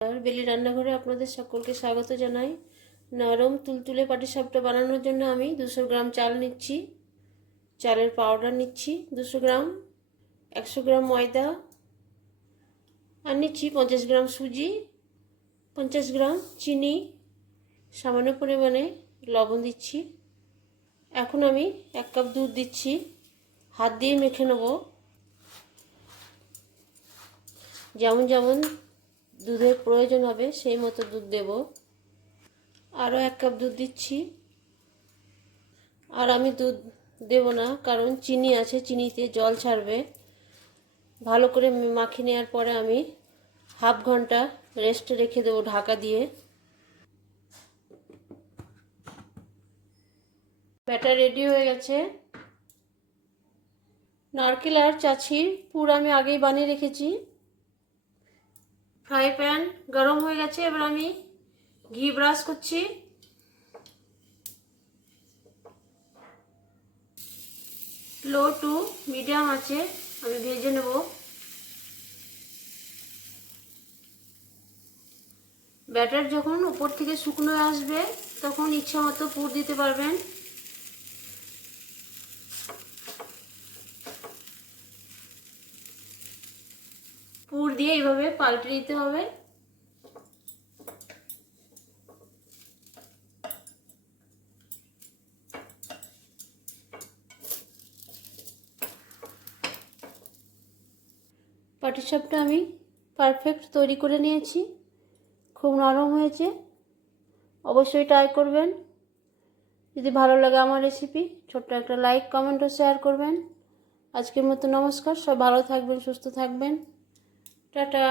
আর বেলি রান্নাঘরে আপনাদের সকলকে স্বাগত জানাই। নরম তুলতুলে পাটিসাপটা বানানোর জন্য আমি 200 গ্রাম চাল নিচ্ছি, চালের পাউডার নিচ্ছি 200 গ্রাম, 100 গ্রাম ময়দা আর নিচ্ছি 50 গ্রাম সুজি, 50 গ্রাম চিনি, সামান্য পরিমাণে লবণ দিচ্ছি। এখন আমি 1 কাপ দুধ দিচ্ছি, হাত দিয়ে মেখে নেব। যেমন যেমন দুধের প্রয়োজন হবে সেই মতো দুধ দেব। আরও 1 কাপ দুধ দিচ্ছি। আর আমি দুধ দেব না, কারণ চিনি আছে, চিনিতে জল ছাড়বে। ভালো করে মাখিয়ে নেওয়ার পরে আমি হাফ ঘন্টা রেস্টে রেখে দেবো ঢাকা দিয়ে। ব্যাটার রেডি হয়ে গেছে। নারকেল আর চাছির পুর আমি আগেই বানিয়ে রেখেছি। ফ্রাই প্যান গরম হয়ে গেছে, এবার আমি ঘি ব্রাশ করছি। লো টু মিডিয়াম আছে আমি ভেজে নেব। ব্যাটার যখন উপর থেকে শুকনো আসবে তখন ইচ্ছা মতো পুর দিতে পারবেন। পুর দিয়ে এইভাবে পাল্টে দিতে হবে। পাটিসাপটা আমি পারফেক্ট তৈরি করে নিয়েছি, খুব নরম হয়েছে। অবশ্যই ট্রাই করবেন। যদি ভালো লাগে আমার রেসিপি, ছোট্ট একটা লাইক, কমেন্ট ও শেয়ার করবেন। আজকের মতো নমস্কার। সব ভালো থাকবেন, সুস্থ থাকবেন। টাটা।